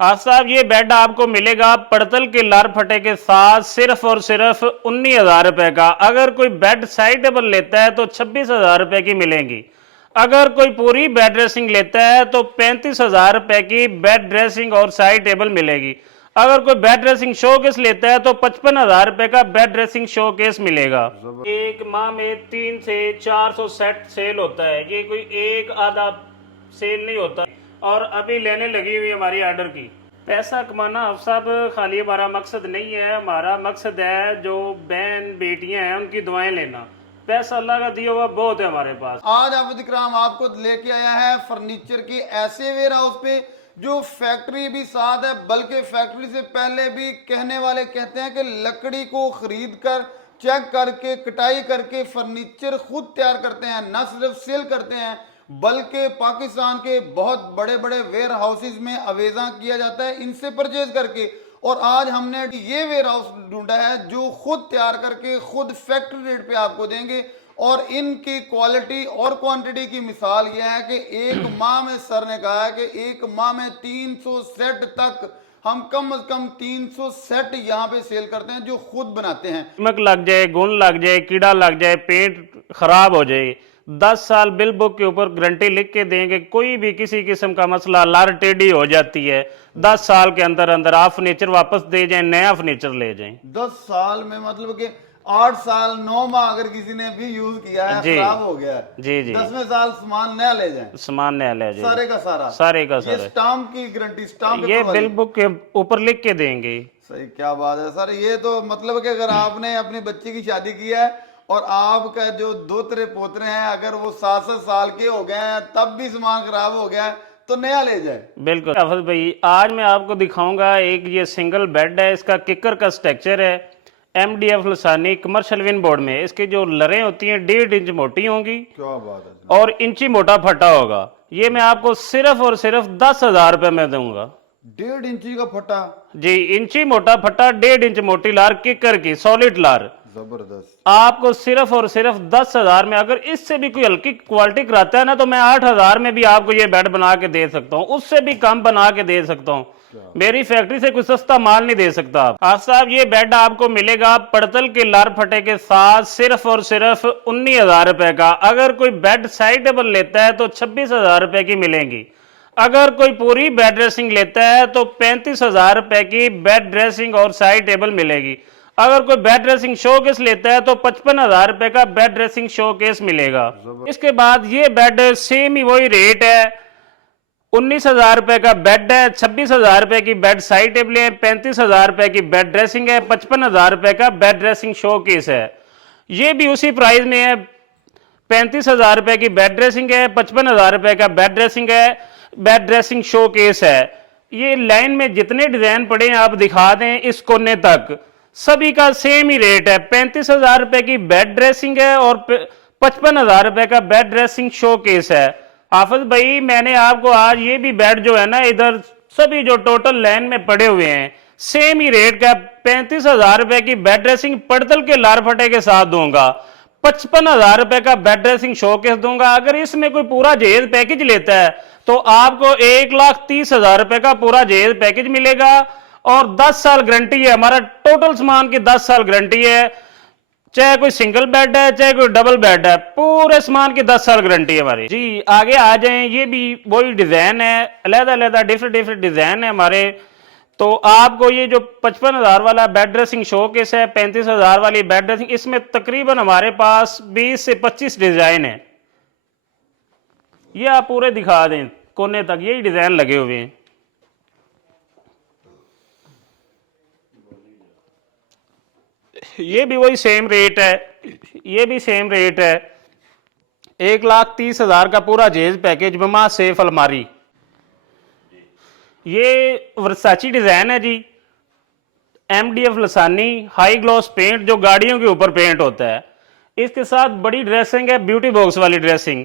हाँ साहब, ये बेड आपको मिलेगा पड़तल के लार फटे के साथ सिर्फ और सिर्फ 19,000 रुपए का। अगर कोई बेड साइड टेबल लेता है तो 26,000 रुपए की मिलेंगी। अगर कोई पूरी बेड ड्रेसिंग लेता है तो 35,000 रुपए की बेड ड्रेसिंग और साइड टेबल मिलेगी। अगर कोई बेड ड्रेसिंग शोकेस लेता है तो 55,000 रुपए का बेड ड्रेसिंग शोकेस मिलेगा। एक माह में 300 से 400 सेट सेल होता है, ये कोई एक आधा सेल नहीं होता। और अभी लेने लगी हुई हमारी ऑर्डर की। पैसा कमाना अब सब खाली हमारा मकसद नहीं है, हमारा मकसद है जो बहन बेटियां हैं उनकी दुआएं लेना। पैसा अल्लाह का दिया हुआ बहुत है हमारे पास। आज आबिद इकराम आपको लेके आया है फर्नीचर की ऐसे वेयर हाउस पे जो फैक्ट्री भी साथ है, बल्कि फैक्ट्री से पहले भी कहने वाले कहते हैं कि लकड़ी को खरीद कर चेक करके कटाई करके फर्नीचर खुद तैयार करते हैं। न सिर्फ सेल करते हैं बल्कि पाकिस्तान के बहुत बड़े बड़े वेयर हाउसेज में अवेजा किया जाता है इनसे परचेज करके। और आज हमने ये वेयर हाउस ढूंढा है जो खुद तैयार करके खुद फैक्ट्री रेट पे आपको देंगे। और इनकी क्वालिटी और क्वांटिटी की मिसाल यह है कि एक माह में सर ने कहा है कि एक माह में 300 सेट तक हम कम से कम 300 सेट यहाँ पे सेल करते हैं जो खुद बनाते हैं। नमक लग जाए, घुन लग जाए, कीड़ा लग जाए, पेंट खराब हो जाए, 10 साल बिल बुक के ऊपर गारंटी लिख के देंगे। कोई भी किसी किस्म का मसला लार टेढ़ी हो जाती है, 10 साल के अंदर अंदर आप फर्नीचर वापस दे जाएं, नया फर्नीचर ले जाएं। 10 साल में मतलब कि 8 साल 9 माह अगर किसी ने भी यूज किया है खराब हो गया है जी जी 10वें साल सामान नया ले जाएं, सामान नया ले जाए, सारे का सारा ये स्टाम्प की गारंटी स्टाम्प ये बिल बुक के ऊपर लिख के देंगे। सही, क्या बात है सर। ये तो मतलब कि अगर आपने अपनी बच्ची की शादी की है और आपका जो दोतरे पोतरे हैं अगर वो 7-7 साल के हो गए हैं तब भी सामान खराब हो गया है तो नया ले जाए। बिल्कुल हाफिज भाई, आज मैं आपको दिखाऊंगा एक ये सिंगल बेड है, इसका किकर का स्ट्रक्चर है, MDF लसानी कमर्शियल विन बोर्ड में। इसकी जो लरें होती हैं 1.5 इंच मोटी होंगी, क्या बात है, और इंची मोटा फटा होगा। ये मैं आपको सिर्फ और सिर्फ 10,000 रुपए में दूंगा। 1.5 इंची का फटा जी, इंची मोटा फटा 1.5 इंच मोटी लार किकर की सॉलिड लार जबरदस्त आपको सिर्फ और सिर्फ 10,000 में। अगर इससे भी कोई हल्की क्वालिटी कराता है ना तो मैं 8,000 में भी आपको ये बेड बना के दे सकता हूँ, उससे भी कम बना के दे सकता हूँ। मेरी फैक्ट्री से कोई सस्ता माल नहीं दे सकता आप साहब। ये बेड आपको मिलेगा पड़तल के लार फटे के साथ सिर्फ और सिर्फ 19,000 रुपए का। अगर कोई बेड साइड टेबल लेता है तो 26,000 रुपए की मिलेंगी। अगर कोई पूरी बेड ड्रेसिंग लेता है तो 35,000 रुपए की बेड ड्रेसिंग और साइड टेबल मिलेगी। अगर कोई बेड ड्रेसिंग शोकेस लेता है तो 55,000 रुपए का बेड ड्रेसिंग शोकेस मिलेगा। इसके बाद ये बेड सेम ही वही रेट है, 19,000 रुपए का बेड है, 26,000 रुपए की बेड साइड टेबल है, 35,000 रुपए की बेड ड्रेसिंग है, 55,000 रुपए का बेड ड्रेसिंग शोकेस है। ये भी उसी प्राइस में है, 35,000 रुपए की बेड ड्रेसिंग है, 55,000 रुपए का बेड ड्रेसिंग है, बेड ड्रेसिंग शोकेस है। ये लाइन में जितने डिजाइन पड़े हैं आप दिखा दें इस कोने तक, सभी का सेम ही रेट है। 35,000 रुपए की बेड ड्रेसिंग है और 55,000 रुपए का बेड ड्रेसिंग शोकेस है। हाफिज भाई, मैंने आपको आज ये भी बेड जो है ना इधर सभी जो टोटल लाइन में पड़े हुए हैं सेम ही रेट का 35,000 रुपए की बेड ड्रेसिंग पड़तल के लार फटे के साथ दूंगा, 55,000 रुपए का बेड ड्रेसिंग शोकेस दूंगा। अगर इसमें कोई पूरा जहेज पैकेज लेता है तो आपको 1,30,000 रुपए का पूरा जहेज पैकेज मिलेगा और 10 साल गारंटी है। हमारा टोटल सामान की 10 साल गारंटी है, चाहे कोई सिंगल बेड है चाहे कोई डबल बेड है, पूरे सामान की 10 साल गारंटी है हमारी। जी आगे आ जाएं, ये भी वही डिजाइन है, अलग-अलग डिफरेंट डिजाइन है हमारे। तो आपको ये जो 55,000 वाला बेड ड्रेसिंग शोकेस है, 35,000 वाली बेड ड्रेसिंग, इसमें तकरीबन हमारे पास 20 से 25 डिजाइन है। ये आप पूरे दिखा दें कोने तक यही डिजाइन लगे हुए हैं। ये भी वही सेम रेट है, ये भी सेम रेट है, 1,30,000 का पूरा जेज पैकेज बमा सेफ अलमारी। ये वर्साची डिजाइन है जी, MDF लसानी हाई ग्लॉस पेंट जो गाड़ियों के ऊपर पेंट होता है। इसके साथ बड़ी ड्रेसिंग है, ब्यूटी बॉक्स वाली ड्रेसिंग,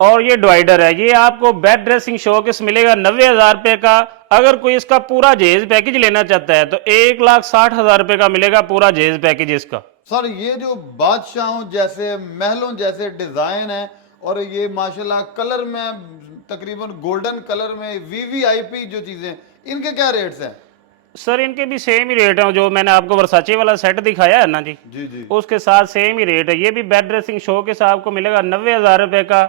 और ये डिवाइडर है। ये आपको बेड ड्रेसिंग शोकेस मिलेगा 90,000 रुपए का। अगर कोई इसका पूरा जहेज पैकेज लेना चाहता है तो 1,60,000 रुपए का मिलेगा पूरा जहेज पैकेज इसका। सर ये जो बादशाहों जैसे महलों जैसे डिजाइन है और ये माशाल्लाह कलर में तकरीबन गोल्डन कलर में VVIP जो चीजें, इनके क्या रेट्स हैं? सर इनके भी सेम ही रेट है, जो मैंने आपको वर्साचे वाला सेट दिखाया है ना जी, जी जी। उसके साथ सेम ही रेट है। ये भी बेड ड्रेसिंग शो के साथ आपको मिलेगा 90,000 रुपए का।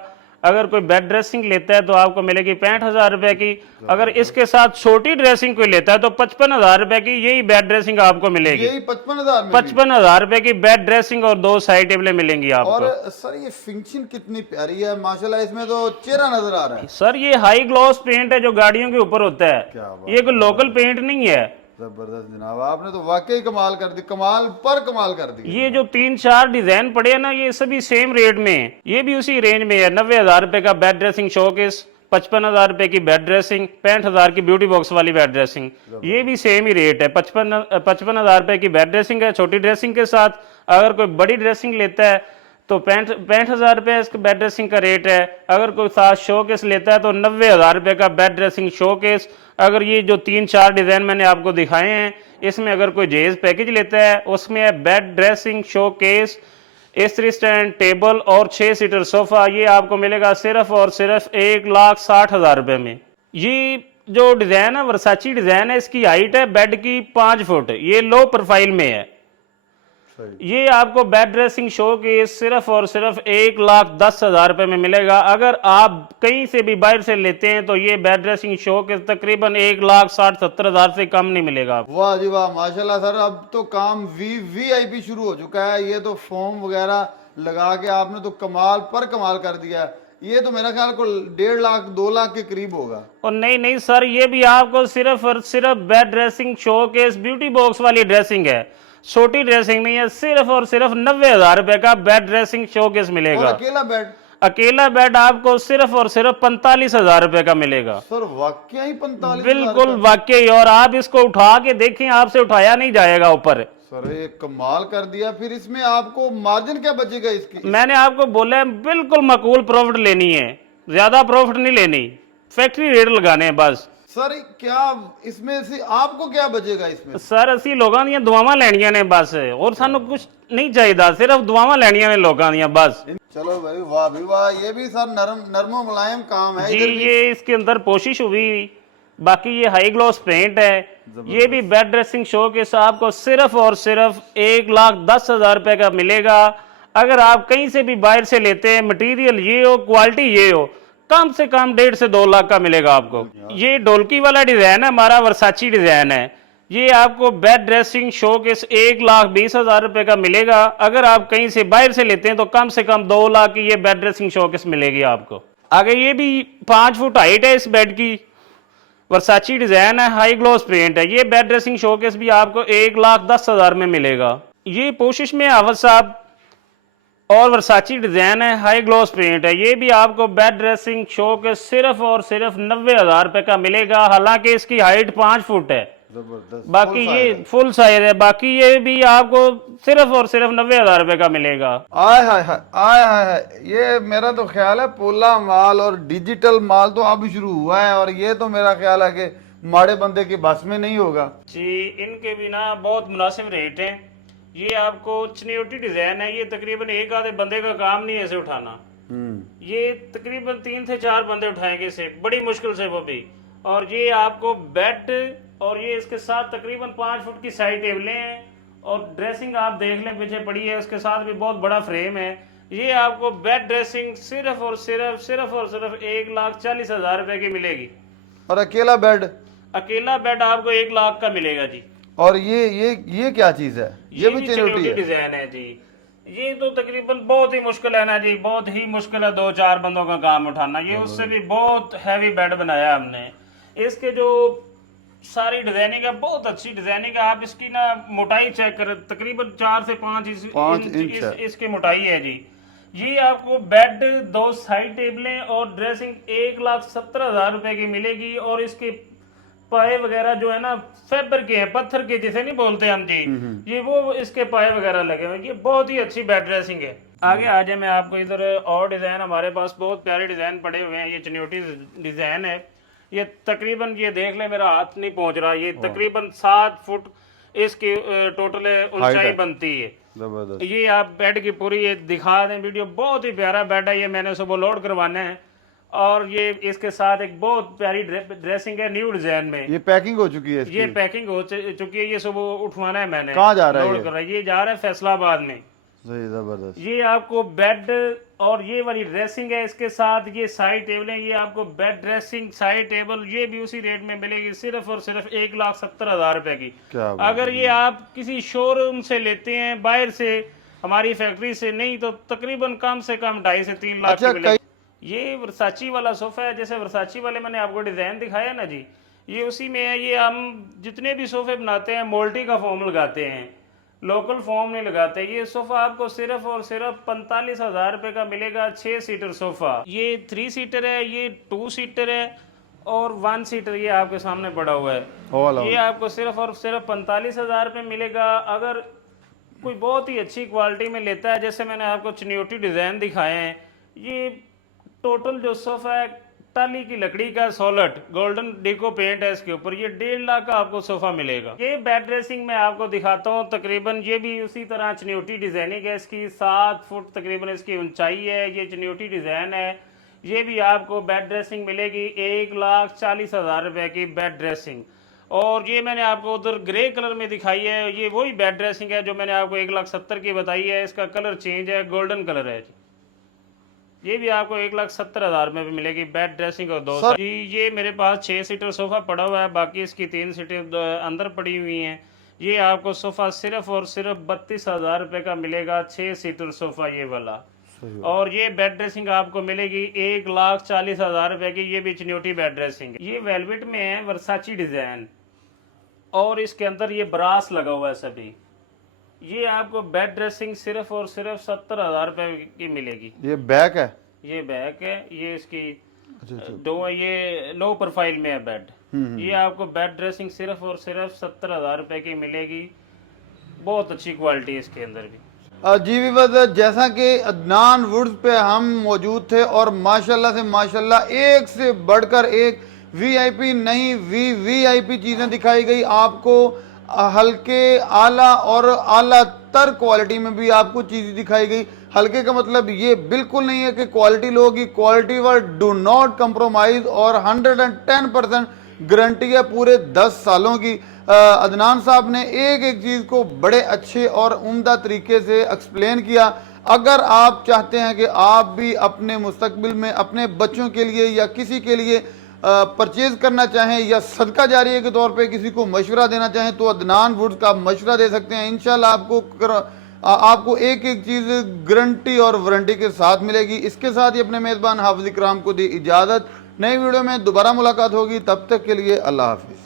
अगर कोई बेड ड्रेसिंग लेता है तो आपको मिलेगी 65,000 रुपए की। अगर इसके साथ छोटी ड्रेसिंग कोई लेता है तो 55,000 रुपए की यही बेड ड्रेसिंग आपको मिलेगी। यही 55,000 में भी? 55,000 रुपए की बेड ड्रेसिंग और 2 साइड टेबलें मिलेंगी आपको। और सर ये फिनिशिंग कितनी प्यारी है माशाल्लाह, इसमें तो चेहरा नजर आ रहा है। सर ये हाई ग्लॉस पेंट है जो गाड़ियों के ऊपर होता क्या है, बात ये कोई लोकल पेंट नहीं है। जबरदस्त जनाब, आपने तो वाकई कमाल कर दी, कमाल पर कमाल कर दी। ये जो 3-4 डिजाइन पड़े हैं ना, ये सभी सेम रेट में है। ये भी उसी रेंज में है। 90,000 रुपए का बेड ड्रेसिंग शोकेस, 55,000 रुपए की बेड ड्रेसिंग, 65,000 की ब्यूटी बॉक्स वाली बेड ड्रेसिंग, ये भी सेम ही रेट है। 55,000 रुपए की बेड ड्रेसिंग है छोटी ड्रेसिंग के साथ। अगर कोई बड़ी ड्रेसिंग लेता है तो 65,000 रुपए इसके बेड ड्रेसिंग का रेट है। अगर कोई साथ शोकेस लेता है तो 90,000 रुपए का बेड ड्रेसिंग शोकेस। अगर ये जो 3-4 डिजाइन मैंने आपको दिखाए हैं, इसमें अगर कोई जेज पैकेज लेता है, उसमें है बेड ड्रेसिंग शोकेस, इस्त्री स्टैंड, टेबल और 6 सीटर सोफा, ये आपको मिलेगा सिर्फ और सिर्फ 1,60,000 रुपए में। ये जो डिजाइन है वर्साची डिजाइन है, इसकी हाइट है बेड की 5 फुट, ये लो प्रोफाइल में है। ये आपको बेड ड्रेसिंग शो के सिर्फ और सिर्फ 1,10,000 रुपए में मिलेगा। अगर आप कहीं से भी बाहर से लेते हैं तो ये बेड ड्रेसिंग शो के तकरीबन 1,60,70,000 से कम नहीं मिलेगा आपको। वाह जी वाह माशाल्लाह सर, अब तो काम वीआईपी शुरू हो चुका है। ये तो फोम वगैरह लगा के आपने तो कमाल पर कमाल कर दिया है। ये तो मेरा ख्याल को 1.5 लाख 2 लाख के करीब होगा। और नहीं नहीं सर, ये भी आपको सिर्फ और सिर्फ bed dressing show case beauty box वाली ड्रेसिंग है, छोटी ड्रेसिंग नहीं है। सिर्फ और सिर्फ 90,000 रुपए का बेड ड्रेसिंग शोकेस और मिलेगा। अकेला बेड? अकेला बेड आपको सिर्फ और सिर्फ 45,000 रुपए का मिलेगा। सर वाकई ही 45,000? बिल्कुल वाकई। और आप इसको उठा के देखें, आपसे उठाया नहीं जाएगा ऊपर। सर ये कमाल कर दिया। फिर इसमें आपको मार्जिन क्या बचेगा इसकी? मैंने आपको बोला है बिल्कुल माकूल प्रॉफिट लेनी है, ज्यादा प्रॉफिट नहीं लेनी, फैक्ट्री रेट लगाने हैं बस। सर क्या इसमें से आपको क्या बचेगा इसमें? सर असी लोगों ਦੀਆਂ ਦੁਆਵਾਂ ਲੈਣੀਆਂ ਨੇ बस, और सानू कुछ नहीं चाहिए, सिर्फ दुआवां ਲੈਣੀਆਂ ने लोगों ਦੀਆਂ बस। चलो भाई वाह भी वाह, ये भी सर नरमो मुलायम काम है। जी इधर भी ये इसके अंदर पोशिश हुई। बाकी ये हाई ग्लॉस पेंट है। ये भी बेड ड्रेसिंग शो के साथ आपको सिर्फ और सिर्फ 1,10,000 रुपए का मिलेगा। अगर आप कहीं से भी बाहर से लेते हैं, मटेरियल ये हो, क्वालिटी ये हो, कम से कम 1.5 से 2 लाख का मिलेगा आपको। ये ढोलकी वाला डिजाइन है, हमारा वर्साची डिजाइन है। ये आपको बेड ड्रेसिंग शो के 1,20,000 रुपए का मिलेगा। अगर आप कहीं से बाहर से लेते हैं तो कम से कम 2 लाख की ये बेड ड्रेसिंग शोकेस मिलेगी आपको। आगे ये भी 5 फुट हाइट है इस बेड की, वर्साची डिजाइन है, हाई ग्लॉस पेंट है। ये बेड ड्रेसिंग शोकेस भी आपको 1,10,000 में मिलेगा। ये पोशिश में हावत साहब और वर्साची डिजाइन है, हाई ग्लॉस पेंट है। ये भी आपको बेड ड्रेसिंग शोकेस सिर्फ और सिर्फ 90,000 रुपए का मिलेगा। हालांकि इसकी हाइट 5 फुट है, जबरदस्त। बाकी ये फुल साइज है। बाकी ये भी आपको सिर्फ और सिर्फ 90,000 रुपए का मिलेगा। आय हाय हाय आय हाय हाय, ये मेरा तो ख्याल है पोला माल और डिजिटल माल तो अब शुरू हुआ है, और ये तो मेरा ख्याल है कि माड़े बंदे की बस में नहीं होगा। जी इनके भी ना बहुत मुनासिब रेट हैं। ये आपको चनियोटी डिजाइन है, ये तकरीबन एक आधे बंदे का काम नहीं है इसे उठाना। ये तकरीबन 3 से 4 बंदे उठाएंगे इसे बड़ी मुश्किल से, वो भी। और ये आपको बेड और ये इसके साथ तकरीबन 5 फुट की साइड टेबलें हैं, और ड्रेसिंग आप देख लें पीछे पड़ी है, उसके साथ भी बहुत बड़ा फ्रेम है। ये आपको बेड ड्रेसिंग सिर्फ और सिर्फ 1,40,000 रुपए की मिलेगी। और अकेला बेड? अकेला बेड आपको 1 लाख का मिलेगा जी। और ये क्या चीज है? ये भी चनियोटी है? डिजाइन है जी। ये तो तकरीबन बहुत ही मुश्किल है ना जी, बहुत ही मुश्किल है 2-4 बंदों का काम उठाना। ये उससे भी बहुत हैवी बेड बनाया हमने। इसके जो सारी डिजाइनिंग है बहुत अच्छी डिजाइनिंग है। आप इसकी ना मोटाई चेक करें, तकरीबन 4 से 5 इंच इसकी मोटाई है जी। ये आपको बेड, 2 साइड टेबलें और ड्रेसिंग 1,70,000 रुपए की मिलेगी। और इसके पाए वगैरह जो है ना फाइबर के हैं, पत्थर के जिसे नहीं बोलते हम जी, ये वो इसके पाए वगैरह लगे हुए। ये बहुत ही अच्छी बेड ड्रेसिंग है। आगे आ जाए, मैं आपको इधर और डिजाइन, हमारे पास बहुत प्यारे डिजाइन पड़े हुए हैं। ये चनियोटी डिजाइन है। ये तकरीबन ये देख ले, मेरा हाथ नहीं पहुंच रहा, ये तकरीबन 7 फुट इसकी टोटल ऊंचाई बनती है। जबरदस्त। ये आप बेड की पूरी ये दिखा दें वीडियो, बहुत ही प्यारा बेड है। ये मैंने सुबह लोड करवाना है और ये इसके साथ एक बहुत प्यारी ड्रेसिंग है न्यू डिजाइन में। ये पैकिंग हो चुकी है इसकी? ये पैकिंग हो चुकी है, ये सुबह उठवाना है मैंने। कहाँ जा रहा है लोड ये? कर रहा है, ये जा रहा है फैसलाबाद में। सही, जबरदस्त। ये आपको बेड और ये वाली ड्रेसिंग है इसके साथ, ये साइड टेबल है, ये आपको बेड ड्रेसिंग साइड टेबल ये भी उसी रेट में मिलेगी, सिर्फ और सिर्फ 1,70,000 रुपए की। क्या बात अगर ये आप किसी शोरूम से लेते हैं बाहर से, हमारी फैक्ट्री से, नहीं तो तकरीबन कम से कम 2.5 से 3 लाख अच्छा, की मिलेगी। ये वर्साची वाला सोफा है, जैसे वर्साची वाले मैंने आपको डिजाइन दिखाया ना जी, ये उसी में है। ये हम जितने भी सोफे बनाते हैं मोल्टी का फॉर्म लगाते हैं, लोकल फॉर्म नहीं लगाते। ये सोफा आपको सिर्फ और सिर्फ 45,000 रुपए का मिलेगा, 6 सीटर सोफा। ये 3 सीटर है, ये 2 सीटर है और 1 सीटर ये आपके सामने पड़ा हुआ है। ये आपको सिर्फ और सिर्फ 45,000 रुपये मिलेगा। अगर कोई बहुत ही अच्छी क्वालिटी में लेता है, जैसे मैंने आपको चनियोटी डिजाइन दिखाए हैं, ये टोटल जो सोफा है टाली की लकड़ी का सॉलिड गोल्डन डेको पेंट है इसके ऊपर, ये 1.5 लाख का आपको सोफा मिलेगा। ये बेड ड्रेसिंग मैं आपको दिखाता हूँ, तकरीबन ये भी उसी तरह चनियोटी डिजाइनिंग है इसकी, 7 फुट तकरीबन इसकी ऊंचाई है, ये चनियोटी डिजाइन है। ये भी आपको बेड ड्रेसिंग मिलेगी 1,40,000 रुपए की बेड ड्रेसिंग। और ये मैंने आपको उधर ग्रे कलर में दिखाई है, ये वही बेड ड्रेसिंग है जो मैंने आपको 1,70,000 की बताई है। इसका कलर चेंज है, गोल्डन कलर है जी। ये भी आपको 1,70,000 में भी मिलेगी बेड ड्रेसिंग और 2 जी। ये मेरे पास 6 सीटर सोफा पड़ा हुआ है, बाकी इसकी 3 सीटें अंदर पड़ी हुई हैं। ये आपको सोफा सिर्फ और सिर्फ 32,000 रुपये का मिलेगा, 6 सीटर सोफा ये वाला। और ये बेड ड्रेसिंग आपको मिलेगी 1,40,000 रुपये की, ये भी चनियोटी बेड ड्रेसिंग है। ये वेलवेट में है, वर्साची डिजाइन, और इसके अंदर ये ब्रास लगा हुआ है सभी। ये आपको बेड ड्रेसिंग सिर्फ और सिर्फ 70,000 रुपए की मिलेगी। ये बैक है? ये बैक है, ये इसकी दो, ये लो प्रोफाइल में है बेड। ये आपको बेड ड्रेसिंग सिर्फ और सिर्फ 70,000 रुपए की मिलेगी, बहुत अच्छी क्वालिटी है इसके अंदर भी। जी विवाद, जैसा कि अदनान वुड्स पे हम मौजूद थे और माशाल्लाह से माशाल्लाह एक से बढ़कर एक वीआईपी नहीं वीवीआईपी चीज़ें दिखाई गई आपको। हल्के आला और आला तर क्वालिटी में भी आपको चीज़ें दिखाई गई। हल्के का मतलब ये बिल्कुल नहीं है कि क्वालिटी लो होगी, quality were do not compromise, और 110% गारंटी है पूरे 10 सालों की। अदनान साहब ने एक एक चीज़ को बड़े अच्छे और उम्दा तरीके से एक्सप्लेन किया। अगर आप चाहते हैं कि आप भी अपने मुस्तकबिल में अपने बच्चों के लिए या किसी के लिए परचेज करना चाहें या सदका जारिया के तौर पे किसी को मशवरा देना चाहें, तो अदनान वुड्स का मशवरा दे सकते हैं। इंशाल्लाह आपको एक एक चीज़ गारंटी और वारंटी के साथ मिलेगी। इसके साथ ही अपने मेज़बान हाफिज़ इकराम को दी इजाज़त। नई वीडियो में दोबारा मुलाकात होगी, तब तक के लिए अल्लाह हाफिज़।